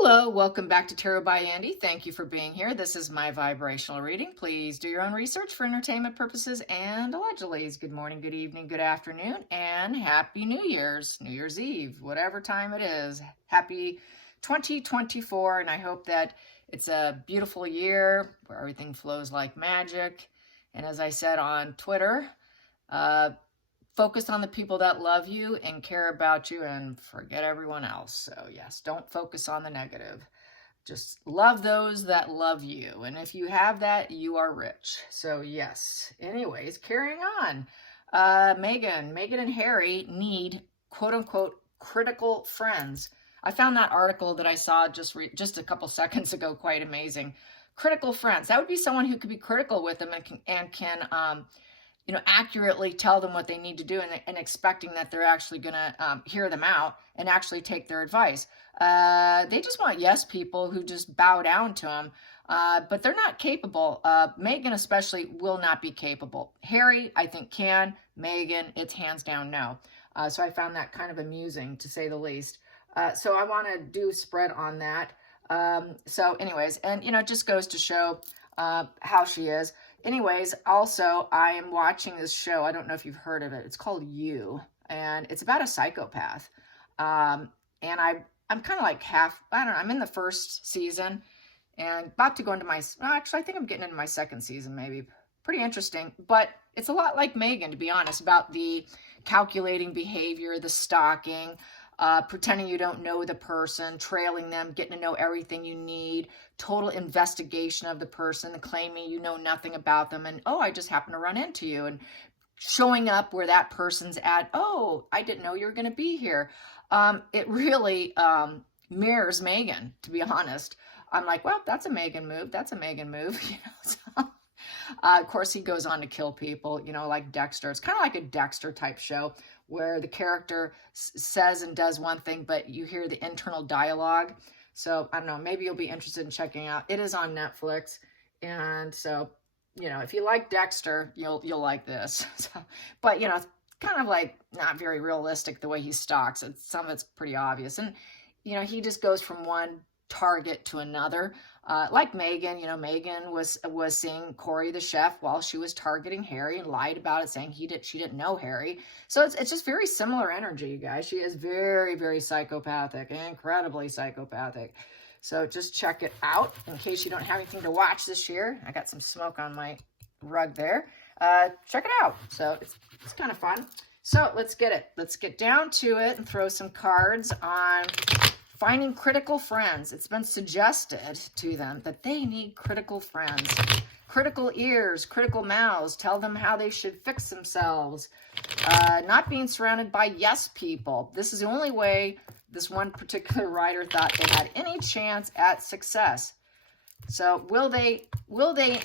Hello, welcome back to Tarot by Andy. Thank you for being here. This is my vibrational reading. Please do your own research for entertainment purposes and allegedly. Good morning, good evening, good afternoon, and Happy New Year's Eve, whatever time it is. Happy 2024, and I hope that it's a beautiful year where everything flows like magic. And as I said on Twitter, focus on the people that love you and care about you and forget everyone else. So yes, don't focus on the negative. Just love those that love you. And if you have that, you are rich. So yes, anyways, carrying on. Meghan and Harry need quote unquote critical friends. I found that article that I saw just a couple seconds ago quite amazing. Critical friends. That would be someone who could be critical with them and can accurately tell them what they need to do and expecting that they're actually going to hear them out and actually take their advice. They just want yes people who just bow down to them, but they're not capable. Meghan especially will not be capable. Harry, I think, can. Meghan, it's hands down no. So I found that kind of amusing, to say the least. So I want to do a spread on that. So anyways, and it just goes to show how she is. Anyways, also, I am watching this show. I don't know if you've heard of it. It's called You, and it's about a psychopath. And I'm kind of like I don't know, I'm in the first season and about to go into actually, I think I'm getting into my second season, maybe. Pretty interesting, but it's a lot like Meghan, to be honest, about the calculating behavior, the stalking, pretending you don't know the person, trailing them, getting to know everything you need, total investigation of the person, claiming you know nothing about them, and I just happen to run into you, and showing up where that person's at. I didn't know you were going to be here. It really mirrors Meghan, to be honest. I'm like, well, that's a Meghan move. That's a Meghan move. So, of course, he goes on to kill people, like Dexter. It's kind of like a Dexter type show where the character says and does one thing, but you hear the internal dialogue. So I don't know, maybe you'll be interested in checking out. It is on Netflix. And so, if you like Dexter, you'll like this. So, but, it's kind of like not very realistic the way he stalks. Some of it's pretty obvious. And, he just goes from one target to another. Like Meghan, Meghan was seeing Corey the chef while she was targeting Harry and lied about it, saying she didn't know Harry. So it's just very similar energy, you guys. She is very, very psychopathic, incredibly psychopathic. So just check it out in case you don't have anything to watch this year. I got some smoke on my rug there. Check it out. So it's kind of fun. So let's get down to it and throw some cards on finding critical friends. It's been suggested to them that they need critical friends. Critical ears, critical mouths. Tell them how they should fix themselves. Not being surrounded by yes people. This is the only way this one particular writer thought they had any chance at success. So will they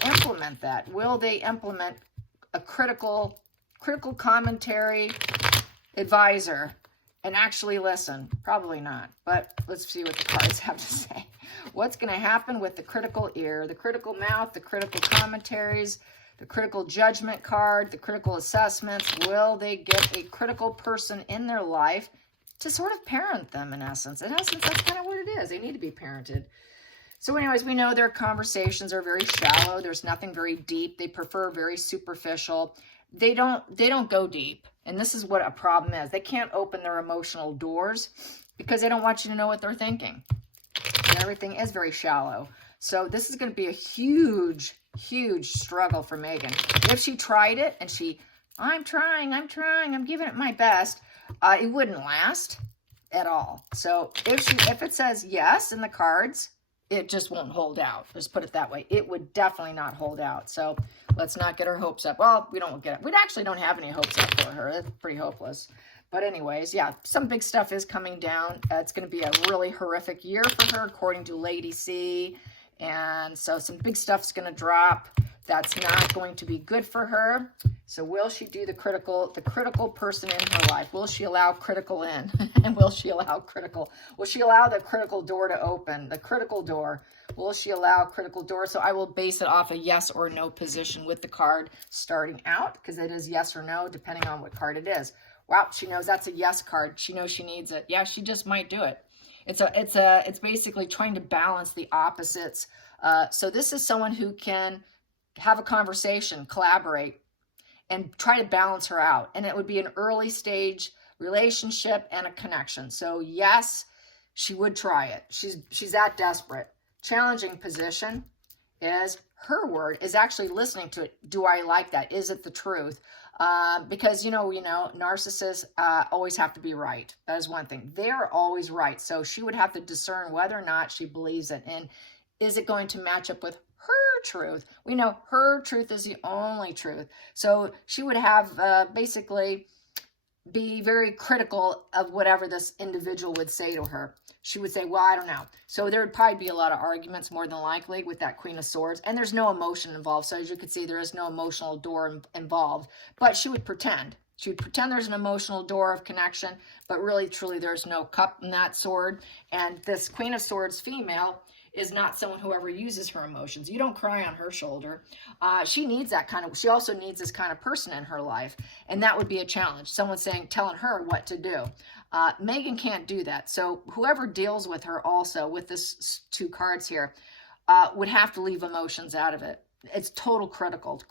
implement that? Will they implement a critical commentary advisor and actually listen? Probably not, but let's see what the cards have to say. What's going to happen with the critical ear, the critical mouth, the critical commentaries, the critical judgment card, the critical assessments? Will they get a critical person in their life to sort of parent them, in essence? In essence, that's kind of what it is. They need to be parented. So anyways, we know their conversations are very shallow. There's nothing very deep. They prefer very superficial. They don't go deep. And this is what a problem is. They can't open their emotional doors because they don't want you to know what they're thinking. And everything is very shallow. So this is going to be a huge, huge struggle for Meghan. If she tried it and I'm trying, I'm giving it my best, it wouldn't last at all. So if it says yes in the cards, it just won't hold out. Just put it that way. It would definitely not hold out. So let's not get our hopes up. Well, we actually don't have any hopes up for her. That's pretty hopeless. But anyways, yeah, some big stuff is coming down. It's going to be a really horrific year for her, according to Lady C. And so some big stuff's going to drop. That's not going to be good for her. So will she do the critical person in her life? Will she allow critical in? And will she allow the critical door to open? The critical door. Will she allow critical door? So I will base it off a yes or no position with the card starting out, because it is yes or no, depending on what card it is. Wow, she knows that's a yes card. She knows she needs it. Yeah, she just might do it. It's basically trying to balance the opposites. So this is someone who can have a conversation, collaborate, and try to balance her out. And it would be an early stage relationship and a connection. So yes, she would try it. She's that desperate. Challenging position is her word is actually listening to it. Do I like that? Is it the truth? Because narcissists always have to be right. That is one thing. They're always right. So she would have to discern whether or not she believes it, and is it going to match up with her truth? We know her truth is the only truth. So she would have basically be very critical of whatever this individual would say to her. She would say, well, I don't know. So there would probably be a lot of arguments, more than likely, with that Queen of Swords. And there's no emotion involved. So as you can see, there is no emotional door involved. But she would pretend. She would pretend there's an emotional door of connection. But really, truly, there's no cup in that sword. And this Queen of Swords female is not someone who ever uses her emotions. You don't cry on her shoulder. She needs that kind of, she also needs this kind of person in her life. And that would be a challenge. Someone telling her what to do. Megan can't do that. So whoever deals with her also with this 2 cards here would have to leave emotions out of it. It's total critical,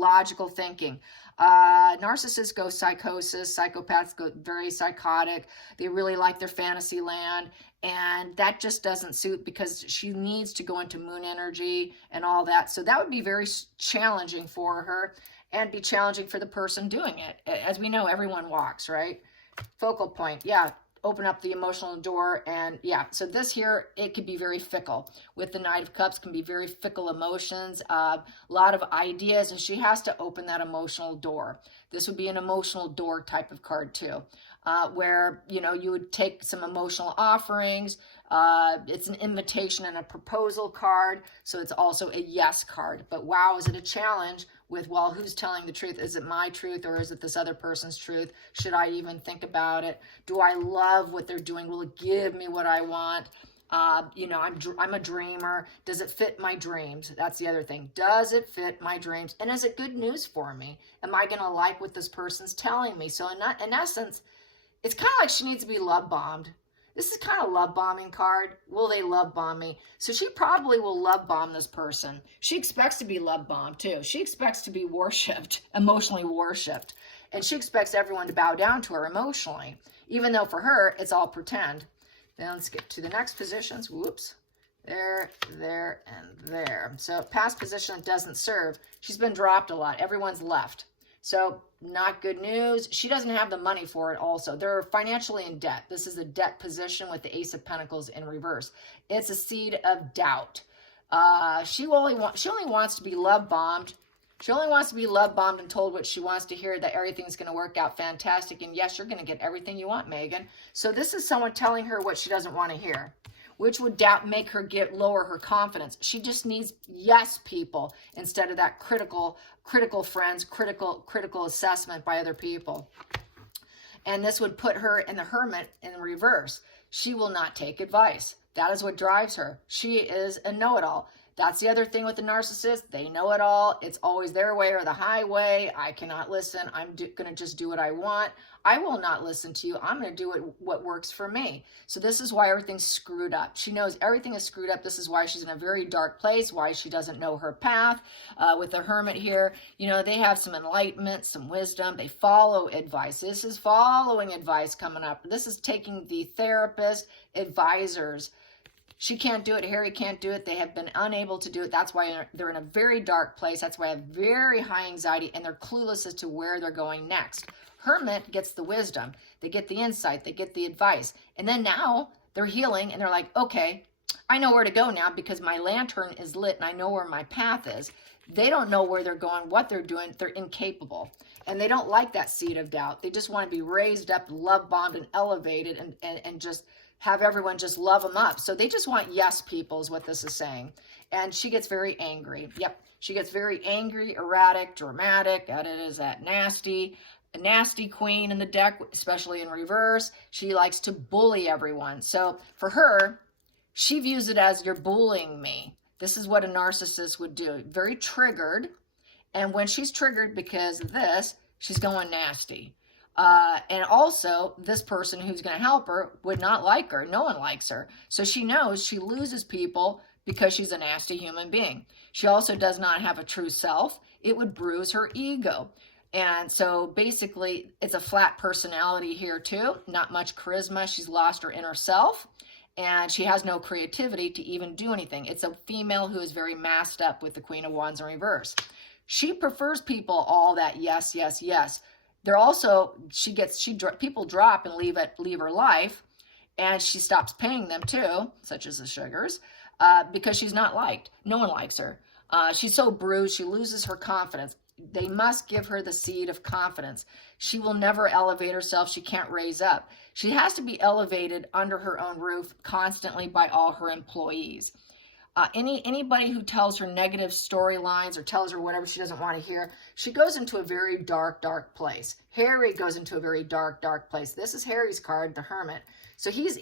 logical thinking. Narcissists go psychosis, psychopaths go very psychotic. They really like their fantasy land, and that just doesn't suit because she needs to go into moon energy and all that. So that would be very challenging for her and be challenging for the person doing it. As we know, everyone walks, right? Focal point, yeah. Open up the emotional door, and yeah, so this here, it could be very fickle. With the Knight of Cups, can be very fickle emotions, a lot of ideas, and she has to open that emotional door. This would be an emotional door type of card too, where, you would take some emotional offerings. It's an invitation and a proposal card, so it's also a yes card. But wow, is it a challenge with, well, who's telling the truth? Is it my truth or is it this other person's truth? Should I even think about it? Do I love what they're doing? Will it give me what I want? I'm a dreamer. Does it fit my dreams? That's the other thing. Does it fit my dreams? And is it good news for me? Am I going to like what this person's telling me? So in essence, it's kind of like she needs to be love bombed. This is kind of love bombing card. Will they love bomb me? So she probably will love bomb this person. She expects to be love bombed too. She expects to be worshipped, emotionally worshipped. And she expects everyone to bow down to her emotionally, even though for her, it's all pretend. Then let's get to the next positions. Whoops. There, and there. So past position that doesn't serve. She's been dropped a lot. Everyone's left. So not good news. She doesn't have the money for it also. They're financially in debt. This is a debt position with the Ace of Pentacles in reverse. It's a seed of doubt. She only wants to be love bombed. She only wants to be love bombed and told what she wants to hear, that everything's going to work out fantastic. And yes, you're going to get everything you want, Megan. So this is someone telling her what she doesn't want to hear, which would make her lower her confidence. She just needs yes people instead of that critical friends, critical assessment by other people. And this would put her in the Hermit in reverse. She will not take advice. That is what drives her. She is a know-it-all. That's the other thing with the narcissist. They know it all. It's always their way or the highway. I cannot listen. I'm going to just do what I want. I will not listen to you. I'm going to do what works for me. So this is why everything's screwed up. She knows everything is screwed up. This is why she's in a very dark place, why she doesn't know her path. With the Hermit here, they have some enlightenment, some wisdom. They follow advice. This is following advice coming up. This is taking the therapist, advisors. She can't do it. Harry can't do it. They have been unable to do it. That's why they're in a very dark place. That's why I have very high anxiety, and they're clueless as to where they're going next. Hermit gets the wisdom. They get the insight. They get the advice. And then now they're healing, and they're like, okay, I know where to go now because my lantern is lit, and I know where my path is. They don't know where they're going, what they're doing. They're incapable. And they don't like that seed of doubt. They just want to be raised up, love bombed, and elevated, and just have everyone just love them up. So they just want yes people is what this is saying. And she gets very angry. Yep, she gets very angry, erratic, dramatic. That it is that nasty, a nasty queen in the deck, especially in reverse. She likes to bully everyone. So for her, she views it as you're bullying me. This is what a narcissist would do. Very triggered. And when she's triggered because of this, she's going nasty. And also, this person who's going to help her would not like her. No one likes her. So she knows she loses people because she's a nasty human being. She also does not have a true self. It would bruise her ego. And so basically, it's a flat personality here too. Not much charisma. She's lost her inner self. And she has no creativity to even do anything. It's a female who is very masked up with the Queen of Wands in reverse. She prefers people all that yes, yes, yes. They're also, people drop and leave her life, and she stops paying them too, such as the sugars, because she's not liked. No one likes her. She's so bruised, she loses her confidence. They must give her the seed of confidence. She will never elevate herself. She can't raise up. She has to be elevated under her own roof constantly by all her employees. Anybody who tells her negative storylines or tells her whatever she doesn't want to hear, she goes into a very dark, dark place. Harry goes into a very dark, dark place. This is Harry's card, the Hermit. So he's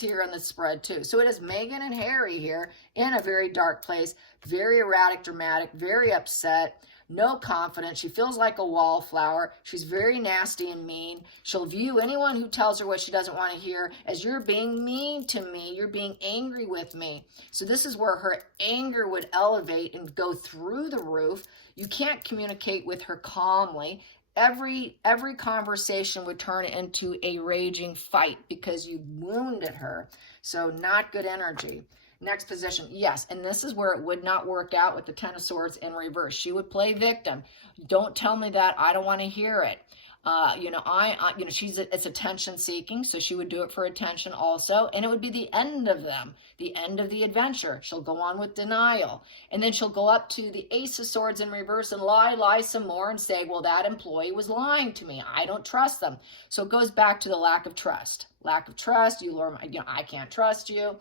here on the spread too. So it is Meghan and Harry here in a very dark place, very erratic, dramatic, very upset. No confidence. She feels like a wallflower. She's very nasty and mean. She'll view anyone who tells her what she doesn't want to hear as you're being mean to me. You're being angry with me. So this is where her anger would elevate and go through the roof. You can't communicate with her calmly. Every conversation would turn into a raging fight because you wounded her. So not good energy. Next position, yes, and this is where it would not work out with the Ten of Swords in reverse. She would play victim. Don't tell me that. I don't want to hear it. It's attention seeking, so she would do it for attention also, and it would be the end of them, the end of the adventure. She'll go on with denial, and then she'll go up to the Ace of Swords in reverse and lie some more and say, well, that employee was lying to me. I don't trust them. So it goes back to the lack of trust. Lack of trust. I can't trust you.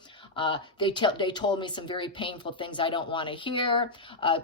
They told me some very painful things I don't want to hear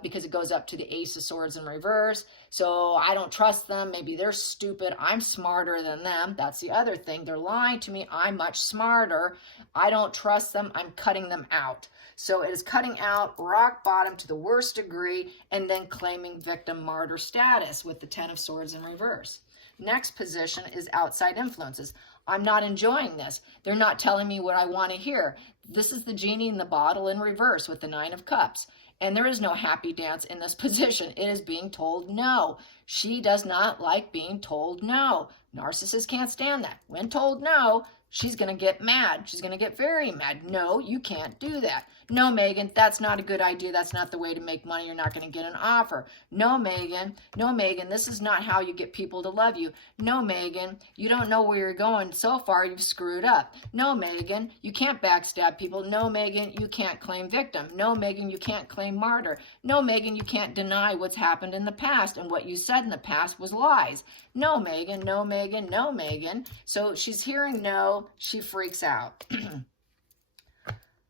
because it goes up to the Ace of Swords in reverse. So I don't trust them. Maybe they're stupid. I'm smarter than them. That's the other thing. They're lying to me. I'm much smarter. I don't trust them. I'm cutting them out. So it is cutting out rock bottom to the worst degree and then claiming victim martyr status with the Ten of Swords in reverse. Next position is outside influences. I'm not enjoying this. They're not telling me what I want to hear. This is the genie in the bottle in reverse with the Nine of Cups. And there is no happy dance in this position. It is being told no. She does not like being told no. Narcissists can't stand that. When told no, she's going to get mad. She's going to get very mad. No, you can't do that. No, Meghan, that's not a good idea. That's not the way to make money. You're not going to get an offer. No, Meghan. No, Meghan, this is not how you get people to love you. No, Meghan, you don't know where you're going. So far, you've screwed up. No, Meghan, you can't backstab people. No, Meghan, you can't claim victim. No, Meghan, you can't claim martyr. No, Meghan, you can't deny what's happened in the past, and what you said in the past was lies. No, Meghan, no, Meghan, no, Meghan. So she's hearing no. She freaks out.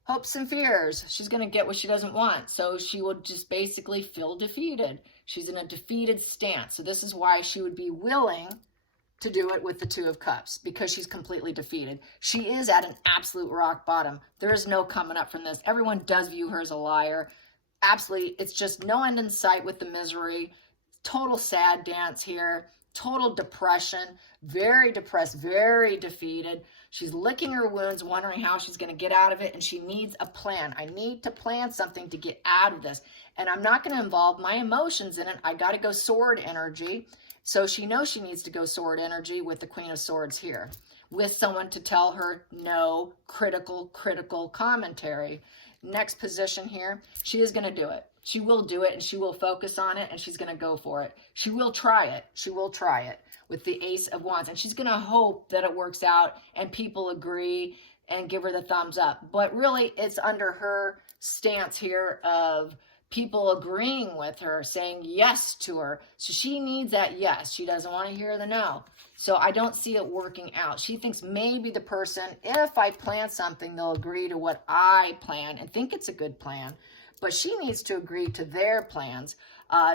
Hopes and fears. She's going to get what she doesn't want. So she will just basically feel defeated. She's in a defeated stance. So this is why she would be willing to do it with the Two of Cups, because she's completely defeated. She is at an absolute rock bottom. There is no coming up from this. Everyone does view her as a liar. Absolutely. It's just no end in sight with the misery. Total sad dance here. Total depression. Very depressed. Very defeated. She's licking her wounds, wondering how she's going to get out of it, and she needs a plan. I need to plan something to get out of this, and I'm not going to involve my emotions in it. I got to go sword energy. So she knows she needs to go sword energy with the Queen of Swords here, with someone to tell her no, critical commentary. Next position here, she is going to do it. She will do it, and she will focus on it, and she's going to go for it. She will try it. She will try it with the Ace of Wands, and she's going to hope that it works out and people agree and give her the thumbs up. But really, it's under her stance here of people agreeing with her, saying yes to her. So she needs that yes. She doesn't want to hear the no. So I don't see it working out. She thinks maybe the person, if I plan something, they'll agree to what I plan and think it's a good plan. But she needs to agree to their plans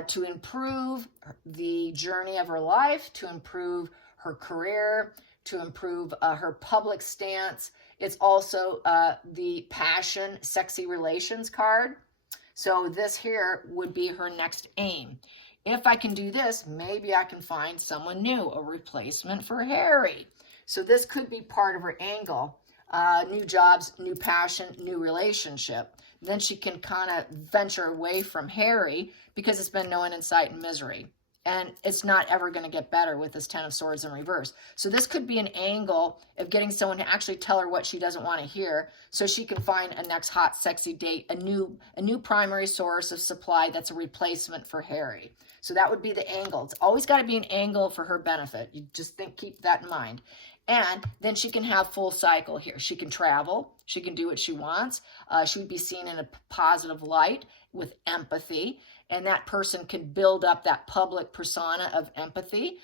to improve the journey of her life, to improve her career, to improve her public stance. It's also the passion, sexy relations card. So this here would be her next aim. if I can do this, maybe I can find someone new, a replacement for Harry. So this could be part of her angle. New jobs, new passion, new relationship. Then she can kind of venture away from Harry because it's been no end in sight and misery. And it's not ever going to get better with this Ten of Swords in reverse. So this could be an angle of getting someone to actually tell her what she doesn't want to hear, so she can find a next hot, sexy date, a new primary source of supply that's a replacement for Harry. So that would be the angle. It's always got to be an angle for her benefit. You just keep that in mind. And then she can have full cycle here. She can travel. She can do what she wants. She would be seen in a positive light with empathy. And that person can build up that public persona of empathy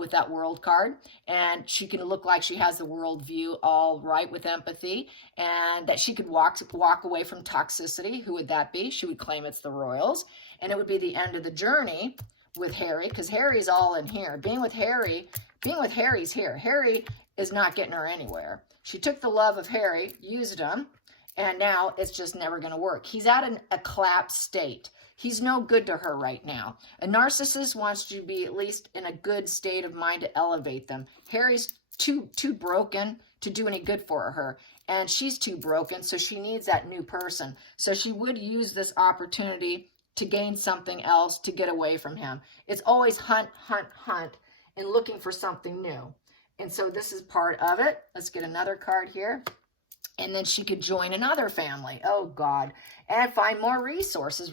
with that world card. And she can look like she has the world view all right with empathy. And that she could walk away from toxicity. Who would that be? She would claim it's the royals. And it would be the end of the journey with Harry, because Harry's all in here. Being with Harry's here. Harry is not getting her anywhere. She took the love of Harry, used him, and now it's just never going to work. He's at a collapsed state. He's no good to her right now. A narcissist wants you to be at least in a good state of mind to elevate them. Harry's too broken to do any good for her, and she's too broken, so she needs that new person. So she would use this opportunity to gain something else, to get away from him. It's always hunt, and looking for something new. And so this is part of it. Let's get another card here. And then she could join another family. Oh, God. And find more resources.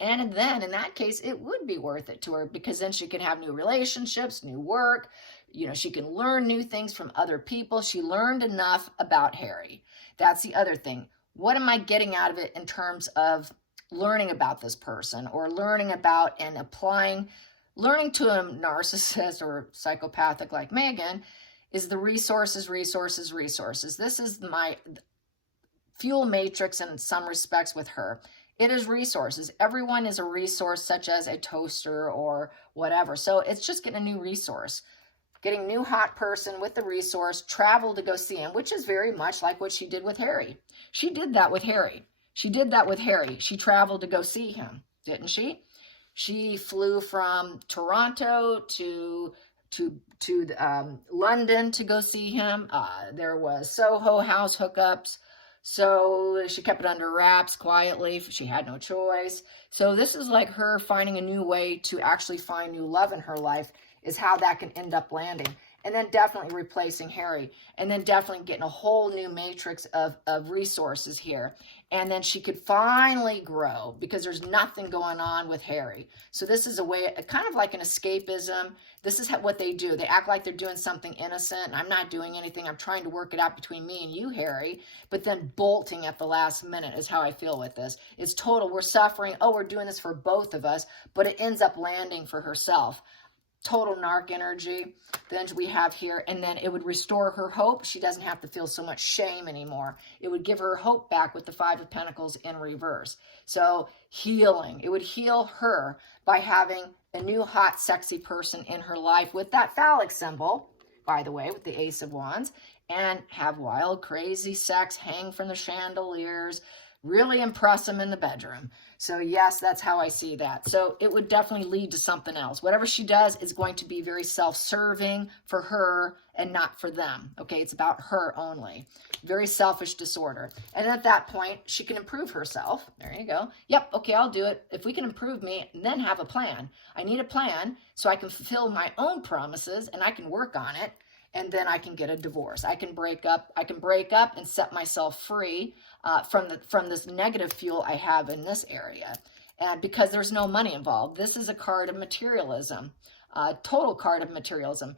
And then, in that case, it would be worth it to her, because then she can have new relationships, new work. You know, she can learn new things from other people. She learned enough about Harry. That's the other thing. What am I getting out of it in terms of learning about this person, or learning about and applying? Learning to a narcissist or psychopathic like Megan is the resources. This is my fuel matrix in some respects with her. It is resources. Everyone is a resource, such as a toaster or whatever. So it's just getting a new resource. Getting a new hot person with the resource, travel to go see him, which is very much like what she did with Harry. She did that with Harry. She traveled to go see him, didn't she? She flew from Toronto to London to go see him. There was Soho House hookups. So she kept it under wraps quietly. She had no choice. So this is like her finding a new way to actually find new love in her life, is how that can end up landing. And then definitely replacing Harry. And then definitely getting a whole new matrix of resources here. And then she could finally grow, because there's nothing going on with Harry. So this is a way, kind of like an escapism. This is what they do. They act like they're doing something innocent. I'm not doing anything. I'm trying to work it out between me and you, Harry. But then bolting at the last minute is how I feel with this. It's total, we're suffering. Oh, we're doing this for both of us. But it ends up landing for herself. Total narc energy. Then we have here, and then it would restore her hope. She doesn't have to feel so much shame anymore. It would give her hope back with the Five of Pentacles in reverse. So healing. It would heal her by having a new hot, sexy person in her life with that phallic symbol, by the way, with the Ace of Wands, and have wild, crazy sex, hang from the chandeliers, really impress them in the bedroom. So yes, that's how I see that. So it would definitely lead to something else. Whatever she does is going to be very self-serving for her and not for them. Okay, it's about her only. Very selfish disorder. And at that point, she can improve herself. There you go. Yep, okay, I'll do it. If we can improve me, then have a plan. I need a plan so I can fulfill my own promises and I can work on it. And then I can get a divorce. I can break up and set myself free from this negative fuel I have in this area. And because there's no money involved. This is a card of materialism, total card of materialism.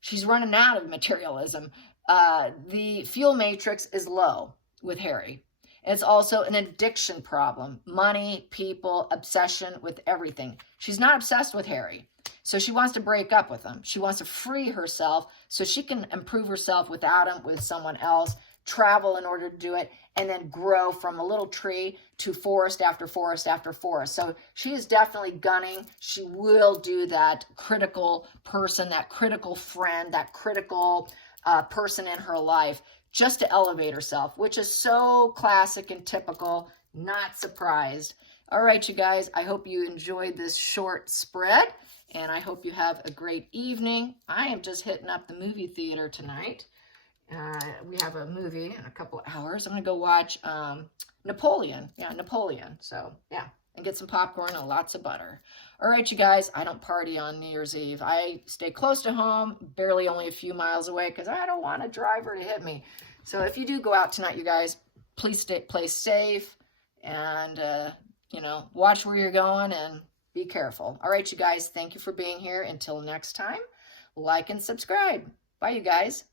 She's running out of materialism. The fuel matrix is low with Harry. It's also an addiction problem. Money, people, obsession with everything. She's not obsessed with Harry. So she wants to break up with him. She wants to free herself so she can improve herself without him, with someone else, travel in order to do it, and then grow from a little tree to forest after forest after forest. So she is definitely gunning. She will do that critical person, that critical friend, that critical person in her life just to elevate herself, which is so classic and typical. Not surprised. All right, you guys, I hope you enjoyed this short spread, and I hope you have a great evening. I am just hitting up the movie theater tonight. We have a movie in a couple of hours. I'm going to go watch Napoleon. Yeah, Napoleon. So, yeah, and get some popcorn and lots of butter. All right, you guys, I don't party on New Year's Eve. I stay close to home, barely only a few miles away, because I don't want a driver to hit me. So if you do go out tonight, you guys, please play safe and, you know, watch where you're going and be careful. All right, you guys, thank you for being here. Until next time, like and subscribe. Bye, you guys.